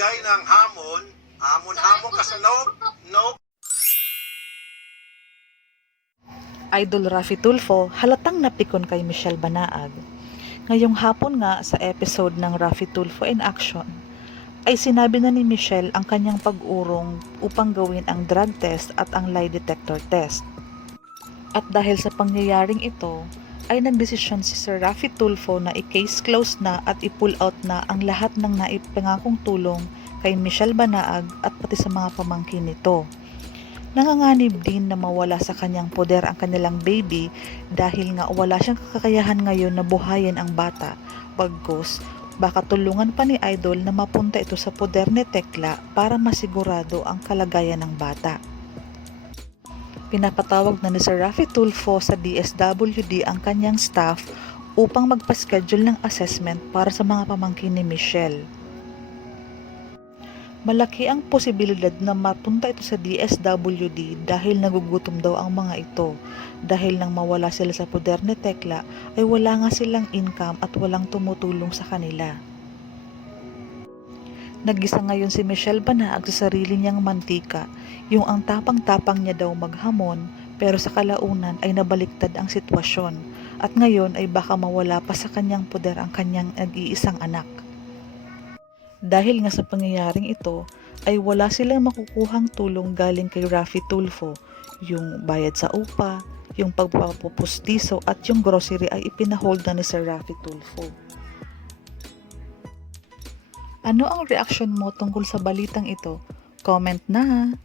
magbigay ng hamon, hamon ka sa no. Idol Raffy Tulfo halatang napikon kay Michelle Banaag. Ngayong hapon nga sa episode ng Raffy Tulfo in Action, ay sinabi na ni Michelle ang kanyang pag-urong upang gawin ang drug test at ang lie detector test. At dahil sa pangyayaring ito, ay nagdesisyon si Sir Raffy Tulfo na i-case closed na at i-pull out na ang lahat ng naipangakong tulong kay Michelle Banaag at pati sa mga pamangkin nito. Nanganganib din na mawala sa kanyang poder ang kanilang baby dahil nga wala siyang kakayahan ngayon na buhayin ang bata. Bagkus, baka tulungan pa ni Idol na mapunta ito sa poder ni Tekla para masigurado ang kalagayan ng bata. Pinapatawag na ni Sir Raffy Tulfo sa DSWD ang kanyang staff upang magpa-schedule ng assessment para sa mga pamangkin ni Michelle. Malaki ang posibilidad na mapunta ito sa DSWD dahil nagugutom daw ang mga ito. Dahil nang mawala sila sa poder ni Tekla ay wala nga silang income at walang tumutulong sa kanila. Nagisa ngayon si Michelle Banaag sa sarili niyang mantika, yung ang tapang-tapang niya daw maghamon pero sa kalaunan ay nabaliktad ang sitwasyon at ngayon ay baka mawala pa sa kanyang poder ang kanyang nag-iisang anak. Dahil nga sa pangyayaring ito, ay wala silang makukuhang tulong galing kay Raffy Tulfo. Yung bayad sa upa, yung pagpapupustiso at yung grocery ay ipinahold na ni Sir Raffy Tulfo. Ano ang reaksyon mo tungkol sa balitang ito? Comment na!